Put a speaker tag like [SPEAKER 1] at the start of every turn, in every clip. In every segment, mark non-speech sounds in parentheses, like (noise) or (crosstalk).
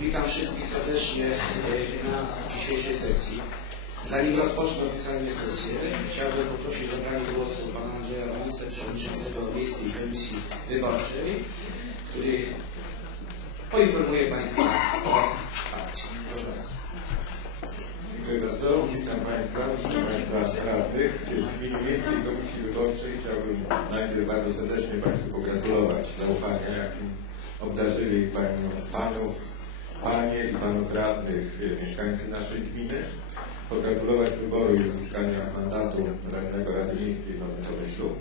[SPEAKER 1] Witam wszystkich serdecznie e, na dzisiejszej sesji. Zanim rozpocznę oficjalnie sesję, chciałbym poprosić o zabranie głosu pana Andrzeja Wanisę, przewodniczącego Miejskiej Komisji Wyborczej, który poinformuje Państwa o fakcie.
[SPEAKER 2] Dziękuję bardzo. Witam Państwa, witam Państwa radnych. W imieniu Miejskiej Komisji Wyborczej chciałbym najpierw bardzo serdecznie Państwu pogratulować zaufania, jakim obdarzyli panią, Panów, Panie i Panów radnych mieszkańcy naszej gminy. Pogratulować wyboru i uzyskania mandatu radnego Rady Miejskiej w Nowym Tomyślu.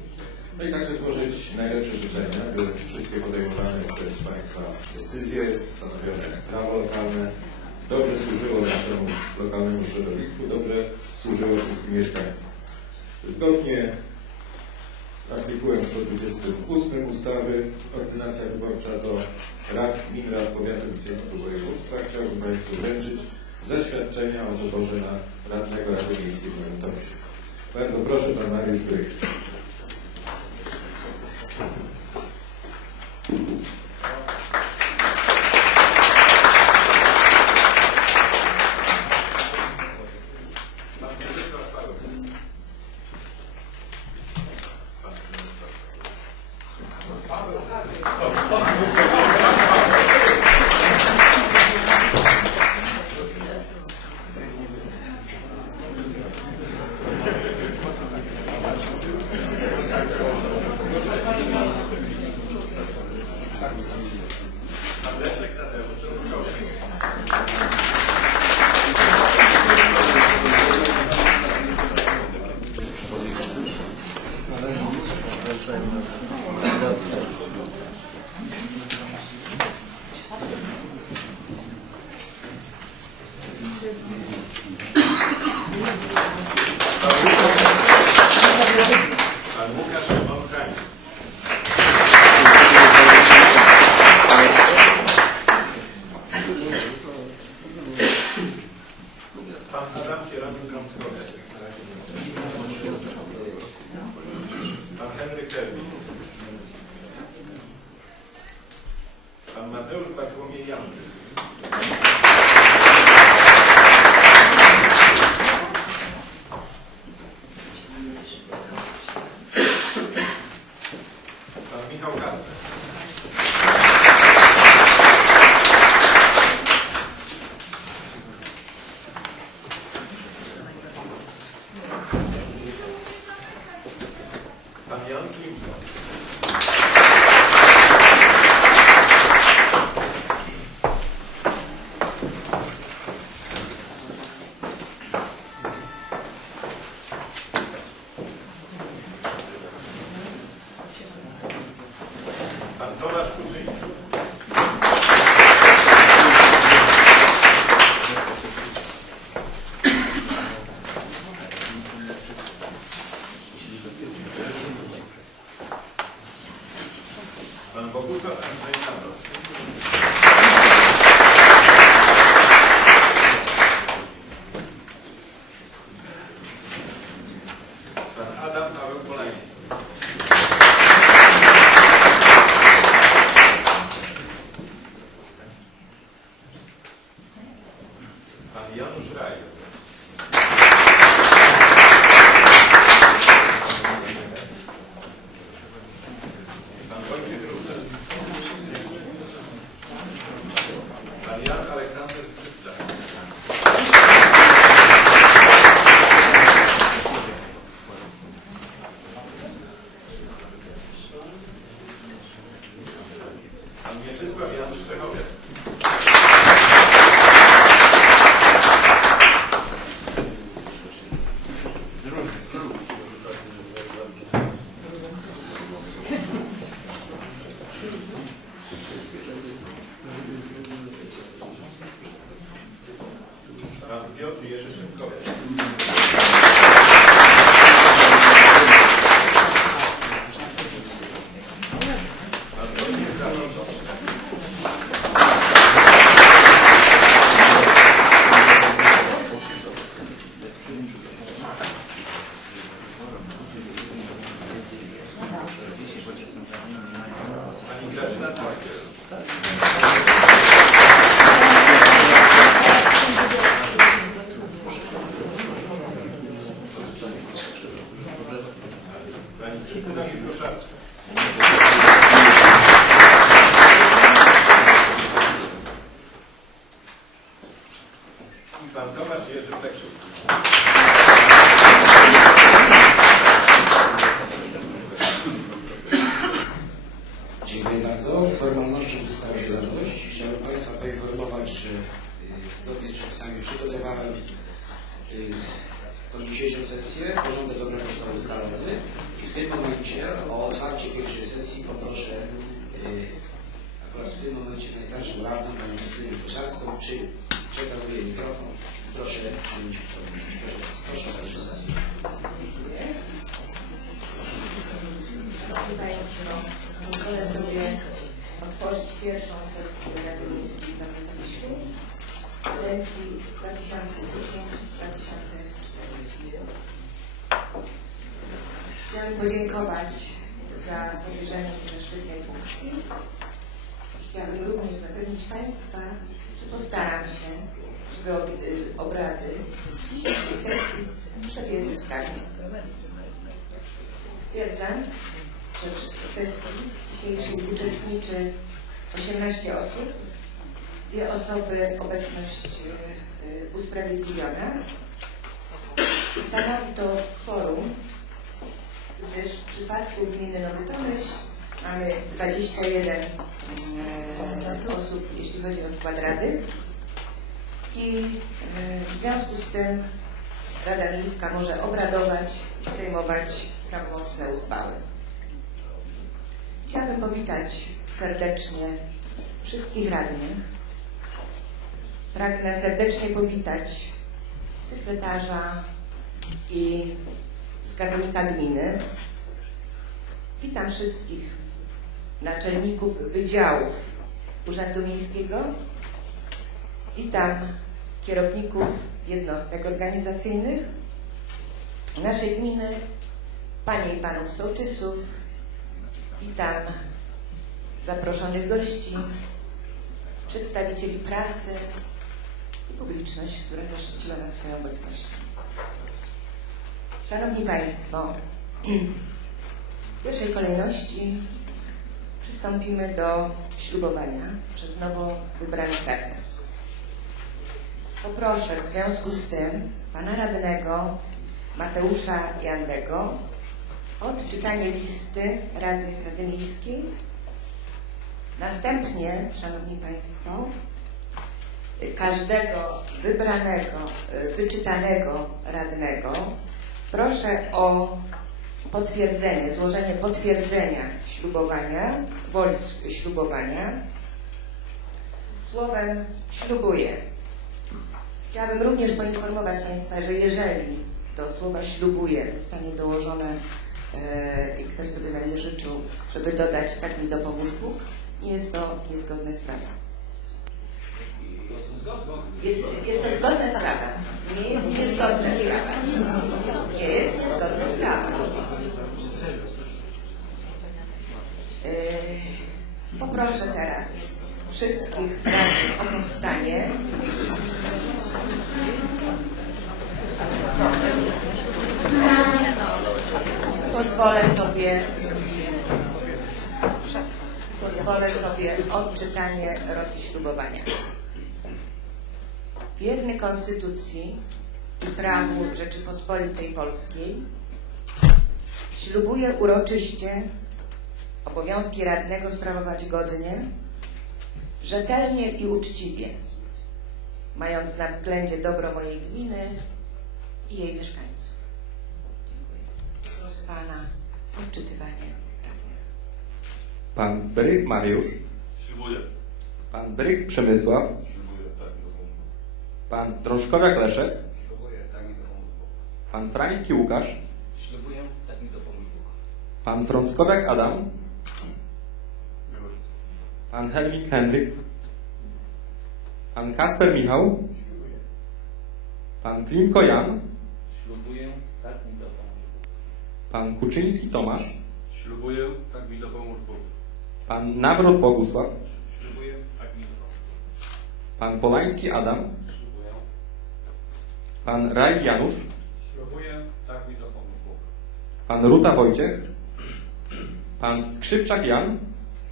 [SPEAKER 2] No i także złożyć najlepsze życzenia, by wszystkie podejmowane przez Państwa decyzje stanowione prawo lokalne dobrze służyło naszemu lokalnemu środowisku, dobrze służyło wszystkim mieszkańcom. Zgodnie artykułem 128 ustawy ordynacja wyborcza do rad gmin, rad powiatów i sejmików województwa chciałbym Państwu wręczyć zaświadczenia o wyborze na radnego Rady Miejskiej w. Bardzo proszę, Pan Mariusz Brych. Pan Pan Jan Aleksander Skrzypczak. Pan Mieczysław Jan Szczechowiak. Pan Piotr Jerzy. Pani Grażyna Tłajker. i pan Tomasz Jerzy Pekrzyk.
[SPEAKER 1] Dziękuję bardzo. Formalnością ustała się zadość. Chciałbym Państwa poinformować, że y, zgodnie z przepisami przygotowałem y, tą dzisiejszą sesję. Porządek obrad został ustalony i w tym momencie o otwarcie pierwszej sesji poproszę y, akurat w tym momencie najstarszą radną, panią Krystynę Koszarską, czy przekazuję mikrofon. Proszę przyjąć. Proszę. Proszę otwarcie sesji.
[SPEAKER 3] Drodzy Państwo, pozwolę sobie otworzyć pierwszą sesję Rady Miejskiej w Nowym Tomyślu kadencji 2010-2040. Chciałam podziękować za powierzenie mi zaszczytnej funkcji. Chciałabym również zapewnić Państwa, że postaram się, żeby y, obrady dzisiejszej sesji przebiegły sprawnie. Stwierdzam, w sesji dzisiejszej uczestniczy 18 osób, dwie osoby obecność y, usprawiedliwiona. Stanowi to kworum, gdyż w przypadku gminy Nowy Tomyśl mamy 21 y, osób, jeśli chodzi o skład rady. I y, w związku z tym Rada Miejska może obradować podejmować prawomocne uchwały. Chciałabym powitać serdecznie wszystkich radnych. Pragnę serdecznie powitać sekretarza i skarbnika gminy. Witam wszystkich naczelników wydziałów Urzędu Miejskiego. Witam kierowników jednostek organizacyjnych naszej gminy, panie i panów sołtysów. Witam zaproszonych gości, przedstawicieli prasy i publiczność, która zaszczyciła nas swoją obecnością. Szanowni Państwo, w pierwszej kolejności przystąpimy do ślubowania przez nowo wybranych radnych. Poproszę w związku z tym pana radnego Mateusza Jandego odczytanie listy radnych Rady Miejskiej. Następnie, Szanowni Państwo, każdego wybranego, y, wyczytanego radnego proszę o potwierdzenie, złożenie potwierdzenia ślubowania, woli ślubowania słowem ślubuję. Chciałabym również poinformować Państwa, że jeżeli do słowa ślubuję zostanie dołożone i ktoś sobie będzie życzył, żeby dodać tak mi dopomóż Bóg, nie jest to niezgodne z prawem. Jest, jest to zgodne z prawem. Nie jest niezgodne z prawem. Nie jest niezgodne z prawem. Yy, Poproszę teraz wszystkich o powstanie. Pozwolę sobie pozwolę sobie odczytanie roty ślubowania. Wierny Konstytucji i prawu Rzeczypospolitej Polskiej ślubuję uroczyście obowiązki radnego sprawować godnie, rzetelnie i uczciwie, mając na względzie dobro mojej gminy i jej mieszkańców. O odczytywanie.
[SPEAKER 4] Pan Bryk Mariusz,
[SPEAKER 5] Ślubuję.
[SPEAKER 4] pan Bryk Przemysław,
[SPEAKER 5] Ślubuję, tak mi dopomóż Bóg.
[SPEAKER 4] pan Drążkowiak Leszek,
[SPEAKER 5] Ślubuję, tak mi dopomóż Bóg.
[SPEAKER 4] pan Frański Łukasz,
[SPEAKER 5] Ślubuję, tak mi dopomóż Bóg.
[SPEAKER 4] pan Frąckowiak Adam, pan Helmik Henryk, pan Kasper Michał, pan Klimko Jan,
[SPEAKER 5] Ślubuję, tak mi dopomóż Bóg.
[SPEAKER 4] Pan Kuczyński Tomasz,
[SPEAKER 5] Ślubuję, tak mi dopomóż Bóg.
[SPEAKER 4] pan Nawrot Bogusław,
[SPEAKER 5] Ślubuję, tak mi dopomóż Bóg.
[SPEAKER 4] pan Polański Adam,
[SPEAKER 5] Ślubuję.
[SPEAKER 4] pan Raj Janusz,
[SPEAKER 5] Ślubuję, tak mi dopomóż Bóg.
[SPEAKER 4] pan Ruta Wojciech, pan Skrzypczak Jan,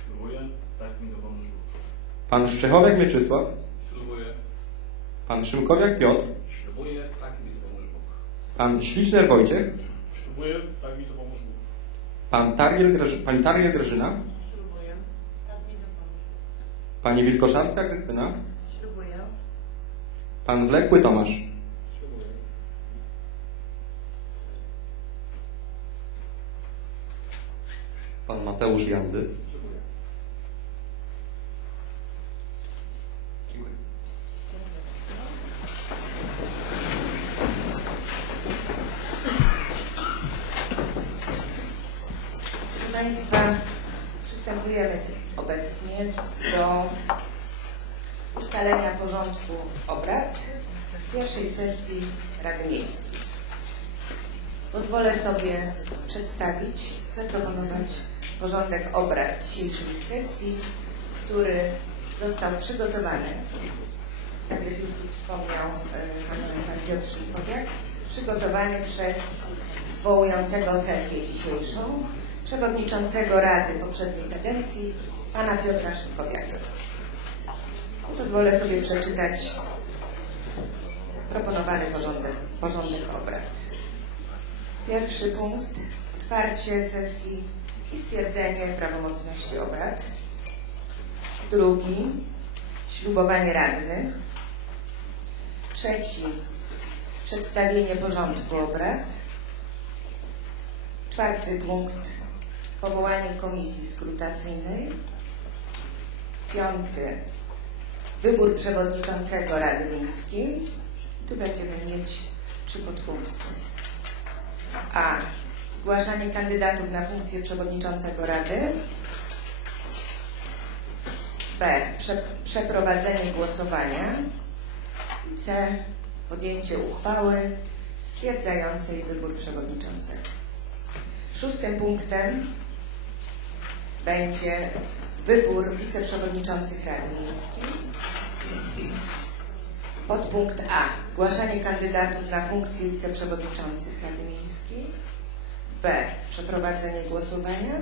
[SPEAKER 5] Ślubuję, tak mi dopomóż Bóg.
[SPEAKER 4] pan Szczechowiak Mieczysław,
[SPEAKER 5] Ślubuję,
[SPEAKER 4] Pan Szymkowiak Piotr,
[SPEAKER 5] Ślubuję, tak mi dopomóż Bóg.
[SPEAKER 4] pan Śliczner Wojciech,
[SPEAKER 5] Ślubuję, tak mi Bóg.
[SPEAKER 4] pan Tariel Graży, pani Tariel Grażyna,
[SPEAKER 6] Ślubuję. Tak mi dopomóż.
[SPEAKER 4] pani Wilkoszarska Krystyna,
[SPEAKER 3] Ślubuję.
[SPEAKER 4] pan Wlekły Tomasz,
[SPEAKER 5] Ślubuję.
[SPEAKER 7] Pan Mateusz Jandy.
[SPEAKER 5] Ślubuję.
[SPEAKER 4] Dziękuję.
[SPEAKER 3] Proszę Państwa, przystępujemy obecnie do ustalenia porządku obrad pierwszej sesji Rady Miejskiej. Pozwolę sobie przedstawić, zaproponować porządek obrad dzisiejszej sesji, który został przygotowany, tak jak już wspomniał e, pan, pan Piotr Szymkowiak, przygotowany przez zwołującego sesję dzisiejszą, przewodniczącego Rady poprzedniej kadencji, pana Piotra Szymkowiaka. Pozwolę sobie przeczytać proponowany porządek, porządek obrad. Pierwszy punkt, otwarcie sesji i stwierdzenie prawomocności obrad. Drugi, ślubowanie radnych. Trzeci, przedstawienie porządku obrad. Czwarty punkt, powołanie komisji skrutacyjnej. Piąty, wybór przewodniczącego Rady Miejskiej. Tu będziemy mieć trzy podpunkty. A. Zgłaszanie kandydatów na funkcję przewodniczącego Rady. B. Prze przeprowadzenie głosowania. C. Podjęcie uchwały stwierdzającej wybór przewodniczącego. Szóstym punktem będzie wybór wiceprzewodniczących Rady Miejskiej. Podpunkt A. Zgłaszanie kandydatów na funkcję wiceprzewodniczących Rady Miejskiej. B. Przeprowadzenie głosowania.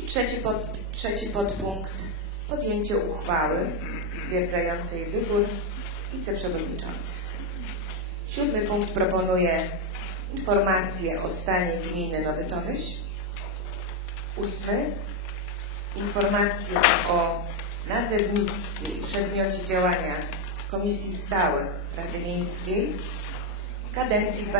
[SPEAKER 3] I trzeci, pod, trzeci podpunkt. Podjęcie uchwały stwierdzającej wybór wiceprzewodniczących. Siódmy punkt proponuje informację o stanie gminy Nowy Tomyśl. Ósmy. Informację o nazewnictwie i przedmiocie działania Komisji Stałych Rady Miejskiej kadencji 2006-2010.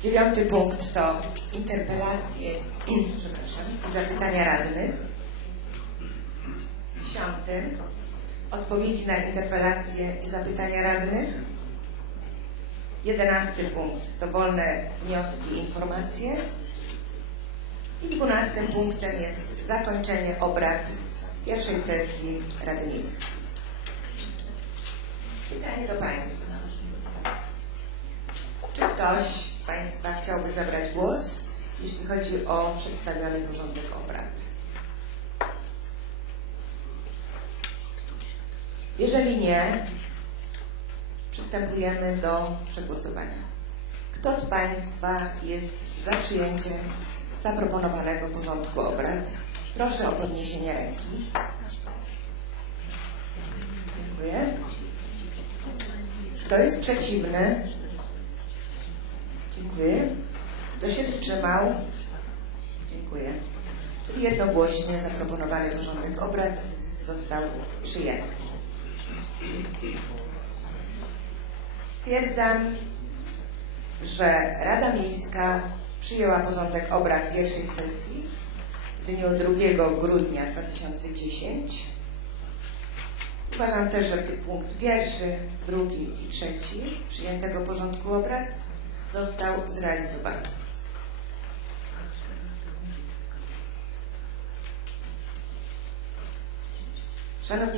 [SPEAKER 3] Dziewiąty punkt to interpelacje (clears throat) i zapytania radnych. Dziesiąty odpowiedzi na interpelacje i zapytania radnych. Jedenasty punkt to wolne wnioski i informacje. I dwunastym punktem jest zakończenie obrad pierwszej sesji Rady Miejskiej. Pytanie do Państwa. Czy ktoś z Państwa chciałby zabrać głos, jeśli chodzi o przedstawiony porządek obrad? Jeżeli nie, przystępujemy do przegłosowania. Kto z Państwa jest za przyjęciem zaproponowanego porządku obrad? Proszę o podniesienie ręki. Dziękuję. Kto jest przeciwny? Dziękuję. Kto się wstrzymał? Dziękuję. Czyli jednogłośnie zaproponowany porządek obrad został przyjęty. Stwierdzam, że Rada Miejska przyjęła porządek obrad pierwszej sesji w dniu 2 grudnia 2010. Uważam też, że punkt pierwszy, drugi i trzeci przyjętego porządku obrad został zrealizowany. Szanowni